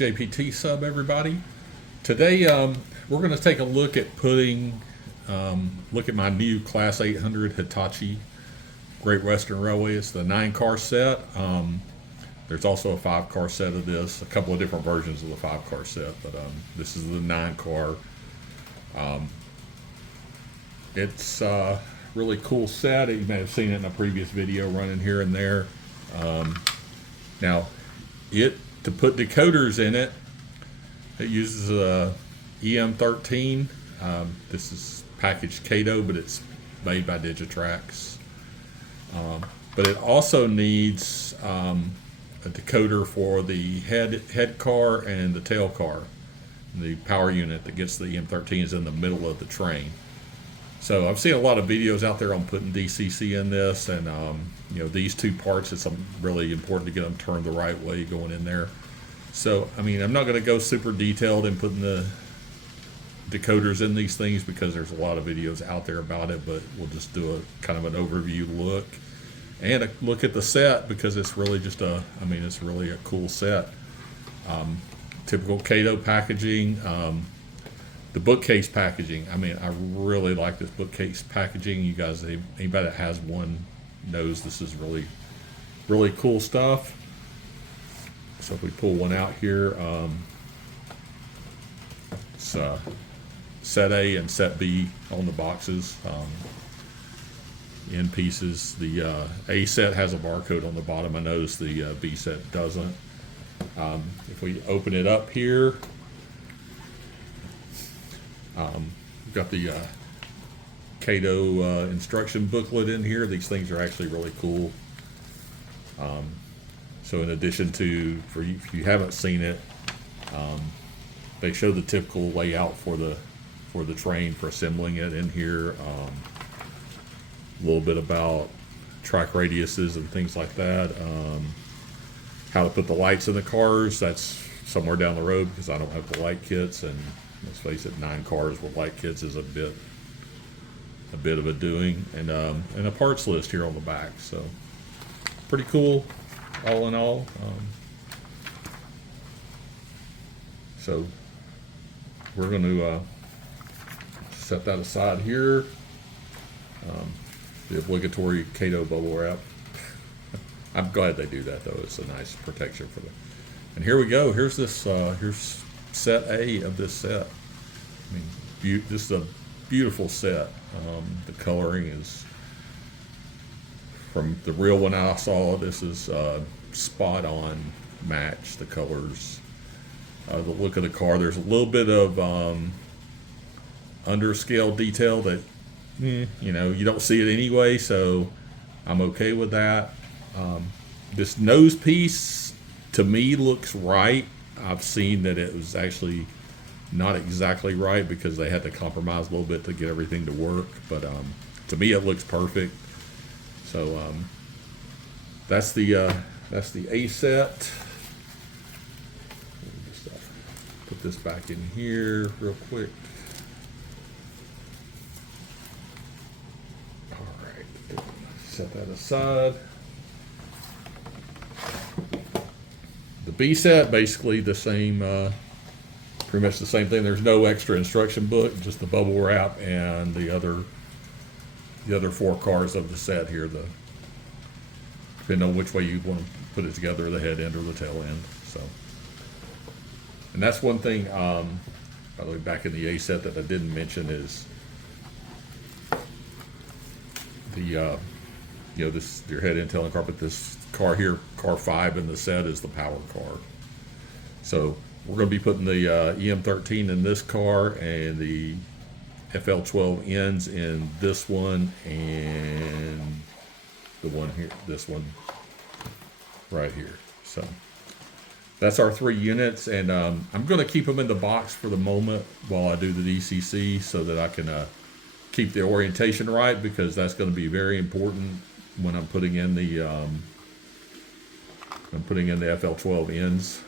JPT sub, everybody. Today we're going to take a look at look at my new Class 800 Hitachi Great Western Railway. It's the 9-car set. There's also a 5-car set of this, a couple of different versions of the 5-car set, but this is the 9-car. It's a really cool set. You may have seen it in a previous video running here and there. Now, to put decoders in it, it uses a EM13. This is packaged Kato, but it's made by Digitrax. But it also needs a decoder for the head car and the tail car. The power unit that gets the EM13 is in the middle of the train. So I've seen a lot of videos out there on putting DCC in this, and these two parts, it's really important to get them turned the right way going in there. So I mean, I'm not going to go super detailed in putting the decoders in these things because there's a lot of videos out there about it, but we'll just do a kind of an overview look and a look at the set because it's really just it's really a cool set. Typical Kato packaging. The bookcase packaging, I really like this bookcase packaging. You guys, anybody that has one knows this is really, really cool stuff. So if we pull one out here, it's set A and set B on the boxes, end pieces. The A set has a barcode on the bottom. I noticed the B set doesn't. If we open it up here, we've got the Kato instruction booklet in here. These things are actually really cool. So in addition to, if you haven't seen it, they show the typical layout for the train for assembling it in here. A little bit about track radiuses and things like that. How to put the lights in the cars. That's somewhere down the road because I don't have the light kits, and let's face it, 9 cars with light kits is a bit of a doing, and a parts list here on the back. So pretty cool, all in all. So we're going to set that aside here. The obligatory Kato bubble wrap. I'm glad they do that though. It's a nice protection for them. And here we go. Here's this. Here's set A of this set. This is a beautiful set. The coloring is from the real one I saw. This is spot on match. The colors, the look of the car. There's a little bit of underscale detail that you don't see it anyway, so I'm okay with that. This nose piece to me looks right. I've seen that it was actually not exactly right because they had to compromise a little bit to get everything to work, but to me it looks perfect. So that's the A set. Let me just put this back in here real quick. All right, set that aside. The B set, basically the same, pretty much the same thing. There's no extra instruction book, just the bubble wrap and the other 4 cars of the set here. Depending on which way you want to put it together, the head end or the tail end. So, and that's one thing. By the way, back in the A set that I didn't mention is the this your head end, tail end car, but this car here, car 5 in the set, is the power car. So we're going to be putting the EM13 in this car and the FL12 ends in this one and the one here, this one right here. So that's our 3 units, and I'm going to keep them in the box for the moment while I do the DCC so that I can keep the orientation right, because that's going to be very important when I'm putting in the FL12 ends.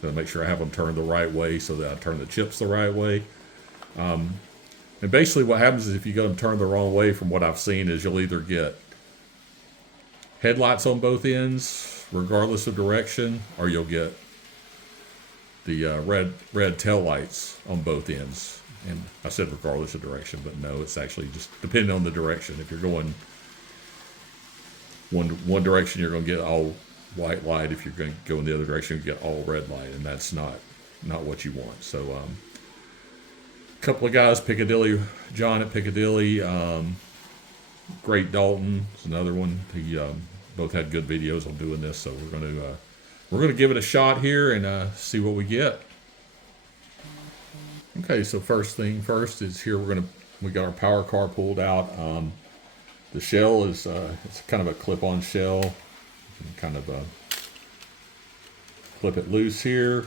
To make sure I have them turned the right way so that I turn the chips the right way. And basically what happens is if you get them turned the wrong way, from what I've seen, is you'll either get headlights on both ends regardless of direction, or you'll get the red tail lights on both ends. And I said regardless of direction, but no, it's actually just depending on the direction. If you're going one direction, you're going to get all white light. If you're going to go in the other direction, you get all red light, and that's not what you want. So a couple of guys, Piccadilly, John at Piccadilly, Great Dalton is another one. He both had good videos on doing this, so we're going to give it a shot here and see what we get. Okay, so first thing first is here we got our power car pulled out. The shell is it's kind of a clip-on shell. You can kind of clip it loose here.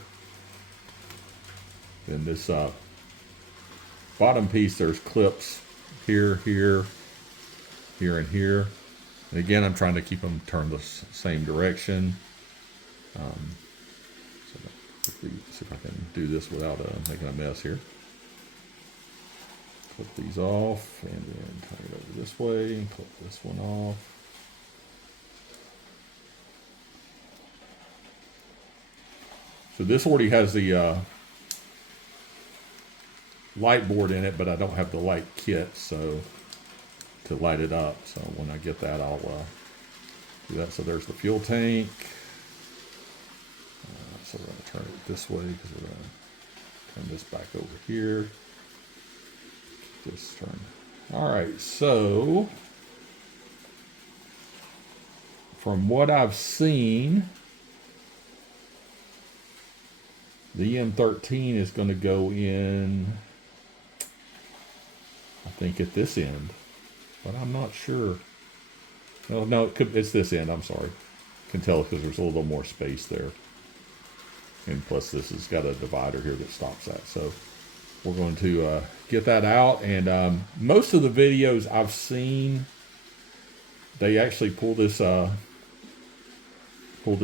Then this bottom piece, there's clips here, here, here, and here. And again, I'm trying to keep them turned the same direction. So see if I can do this without making a mess here. Clip these off, and then turn it over this way, and clip this one off. So this already has the light board in it, but I don't have the light kit to light it up. So when I get that, I'll do that. So there's the fuel tank. So we're going to turn it this way because we're going to turn this back over here. Just turn. All right, so from what I've seen, the M13 is going to go in, I think, at this end, but I'm not sure. No, it's this end. I'm sorry. Can tell because there's a little more space there. And plus this has got a divider here that stops that. So we're going to get that out. And most of the videos I've seen, they actually pull this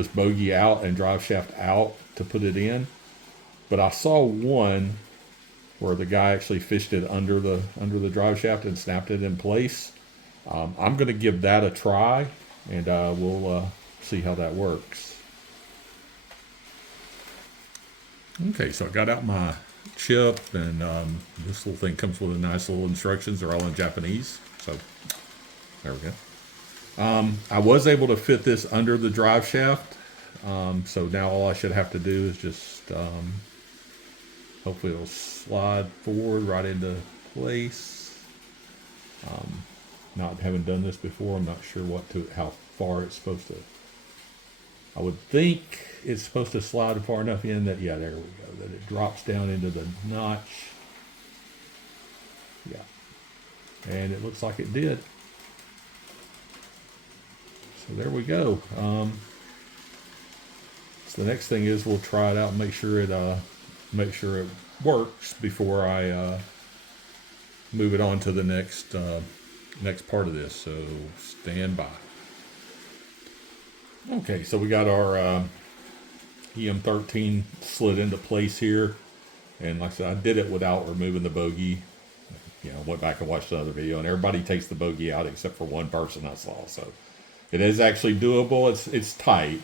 bogie out and drive shaft out to put it in. But I saw one where the guy actually fished it under the drive shaft and snapped it in place. I'm going to give that a try, and we'll see how that works. Okay, so I got out my chip, and this little thing comes with a nice little instructions. They're all in Japanese, so there we go. I was able to fit this under the drive shaft, so now all I should have to do is just hopefully it'll slide forward right into place. Not having done this before, I'm not sure how far it's supposed to. I would think it's supposed to slide far enough in that, yeah, there we go, that it drops down into the notch. Yeah, and it looks like it did. So there we go. So the next thing is we'll try it out and make sure it works before I move it on to the next part of this. So stand by. Okay, so we got our EM13 slid into place here, and like I said, I did it without removing the bogie. You know, went back and watched another video, and everybody takes the bogie out except for one person I saw. So it is actually doable. It's tight,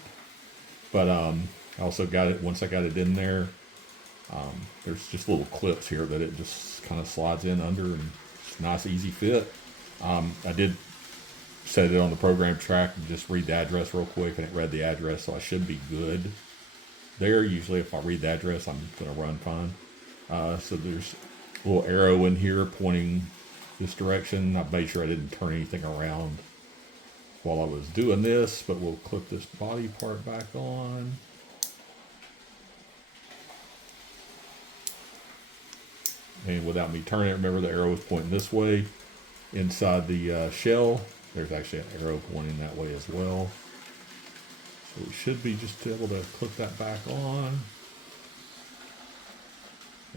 but I also got it once I got it in there. There's just little clips here that it just kind of slides in under, and it's a nice easy fit. I did set it on the program track and just read the address real quick, and it read the address, so I should be good there. Usually if I read the address, I'm going to run fine. So there's a little arrow in here pointing this direction. I made sure I didn't turn anything around while I was doing this, but we'll clip this body part back on. And without me turning it, remember the arrow is pointing this way. Inside the shell, there's actually an arrow pointing that way as well. So we should be just able to clip that back on.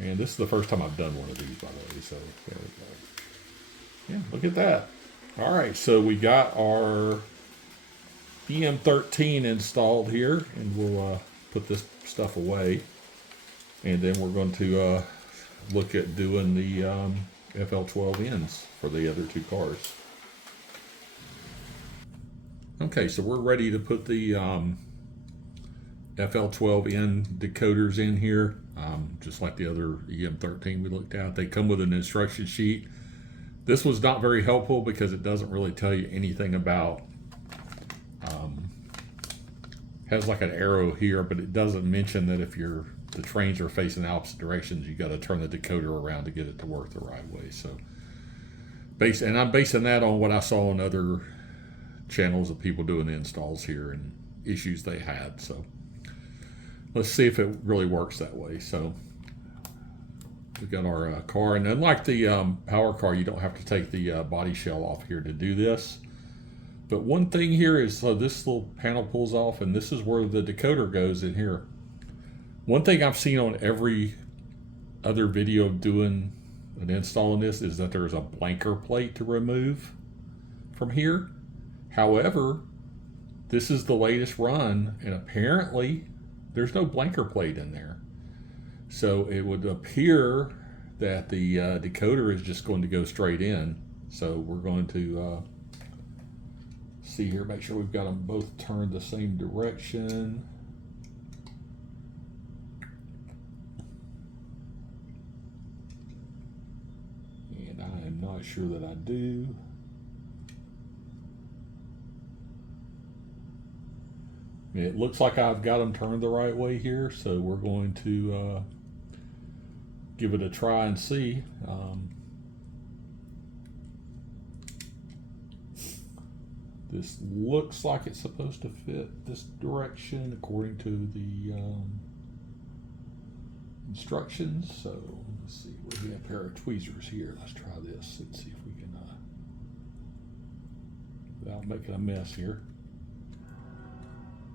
And this is the first time I've done one of these, by the way, so there we go. Yeah, look at that. All right, so we got our EM13 installed here, and we'll put this stuff away. And then we're going to look at doing the FL12 ends for the other two cars. Okay, so we're ready to put the FL12N decoders in here, just like the other EM13 we looked at. They come with an instruction sheet. This was not very helpful because it doesn't really tell you anything about, has like an arrow here, but it doesn't mention that if the trains are facing opposite directions, you got to turn the decoder around to get it to work the right way. So, and I'm basing that on what I saw on other channels of people doing the installs here and issues they had. So let's see if it really works that way. So we've got our car, and unlike the power car, you don't have to take the body shell off here to do this. But one thing here is, so this little panel pulls off, and this is where the decoder goes in here. One thing I've seen on every other video of doing an install on this is that there's a blanker plate to remove from here. However, this is the latest run, and apparently there's no blanker plate in there. So it would appear that the decoder is just going to go straight in. So we're going to see here, make sure we've got them both turned the same direction. And I am not sure that I do. It looks like I've got them turned the right way here, so we're going to give it a try and see. This looks like it's supposed to fit this direction according to the instructions. So let's see, we have a pair of tweezers here. Let's try this and see if we can, without making a mess here.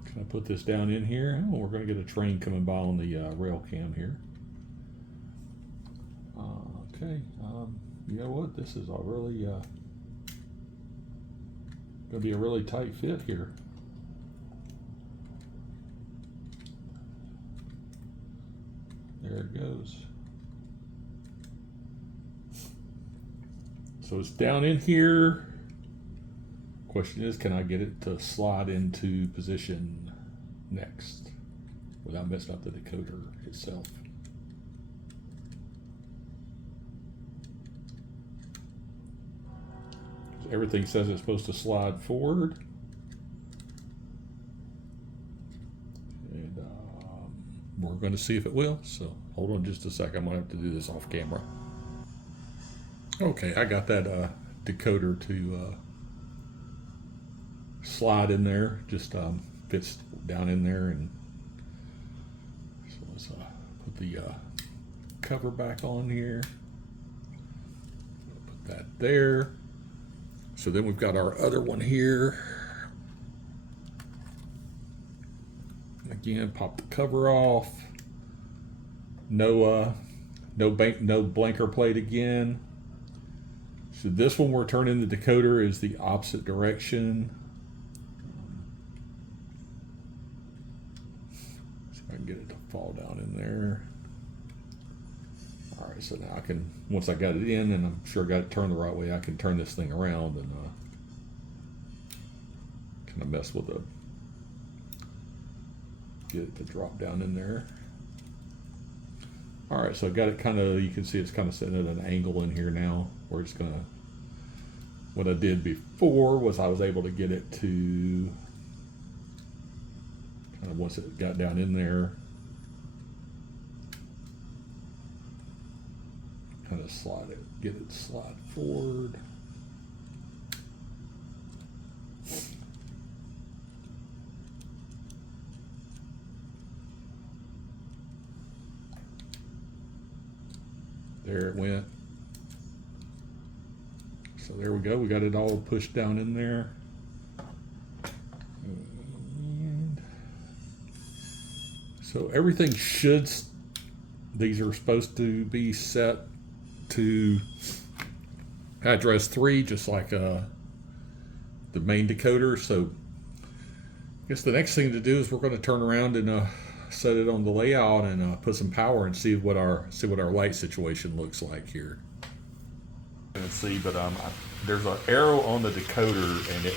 Can I put this down in here? Oh, we're going to get a train coming by on the rail cam here. Okay, you know what? This is a really going to be a really tight fit here. There it goes. So it's down in here. Question is, can I get it to slide into position next without messing up the decoder itself? Everything says it's supposed to slide forward. And we're going to see if it will. So hold on just a second. I'm going to have to do this off camera. Okay, I got that decoder to slide in there. Just fits down in there. And so let's put the cover back on here. Put that there. So then we've got our other one here. Again, pop the cover off. No blanker plate again. So this one we're turning the decoder is the opposite direction. See if I can get it to fall down in there. All right, so now I can, once I got it in and I'm sure I got it turned the right way, I can turn this thing around and kind of mess with it. Get it to drop down in there. All right, so I got it kind of, you can see it's kind of sitting at an angle in here now where it's gonna, what I did before was I was able to get it to, kind of once it got down in there, kind of slide it, get it to slide forward. There it went. So there we go. We got it all pushed down in there. And so everything should, these are supposed to be set to address 3, just like the main decoder. So I guess the next thing to do is we're going to turn around and set it on the layout and put some power and see what our light situation looks like here. Let's see, but there's an arrow on the decoder, and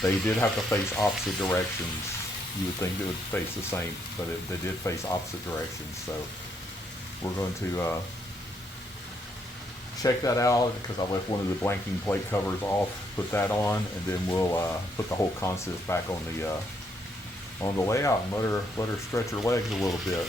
they did have to face opposite directions You would think it would face the same, but they did face opposite directions. So we're going to check that out, because I left one of the blanking plate covers off, put that on, and then we'll put the whole consist back on the layout and let her stretch her legs a little bit.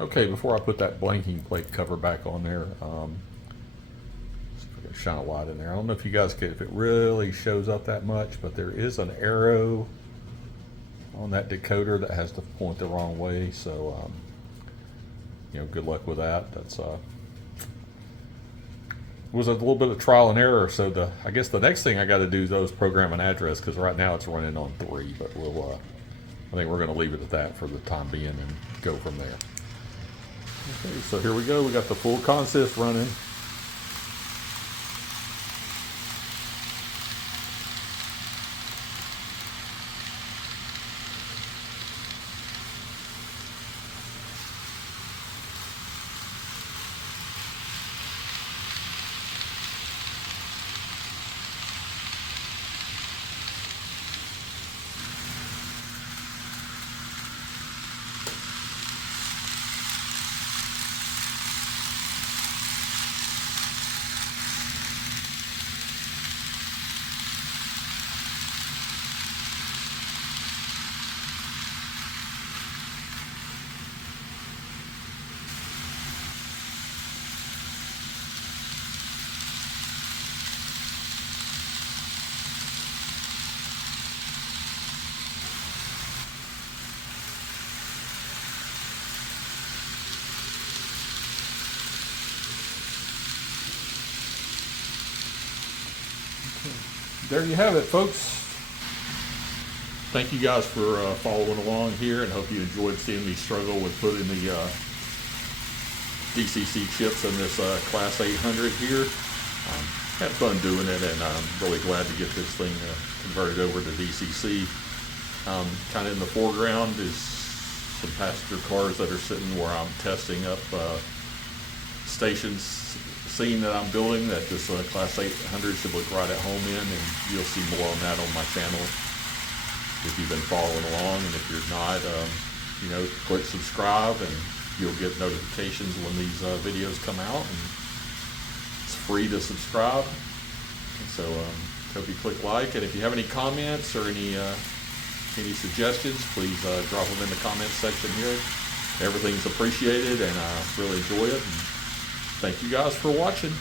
Okay, before I put that blanking plate cover back on there, see if I can shine a light in there. I don't know if you guys can, if it really shows up that much, but there is an arrow on that decoder that has to point the wrong way. So, you know, good luck with that. That's was a little bit of trial and error. So I guess the next thing I got to do though is program an address, because right now it's running on 3, but we'll I think we're going to leave it at that for the time being and go from there. Okay, so here we go. We got the full consist running. There you have it, folks. Thank you guys for following along here, and hope you enjoyed seeing me struggle with putting the DCC chips in this Class 800 here. Had fun doing it, and I'm really glad to get this thing converted over to DCC. Kind of in the foreground is some passenger cars that are sitting where I'm testing up stations scene that I'm building that this Class 800 should look right at home in, and you'll see more on that on my channel if you've been following along. And if you're not, you know, click subscribe and you'll get notifications when these videos come out, and it's free to subscribe. And so hope you click like, and if you have any comments or any suggestions, please drop them in the comments section here. Everything's appreciated, and I really enjoy it. And thank you guys for watching.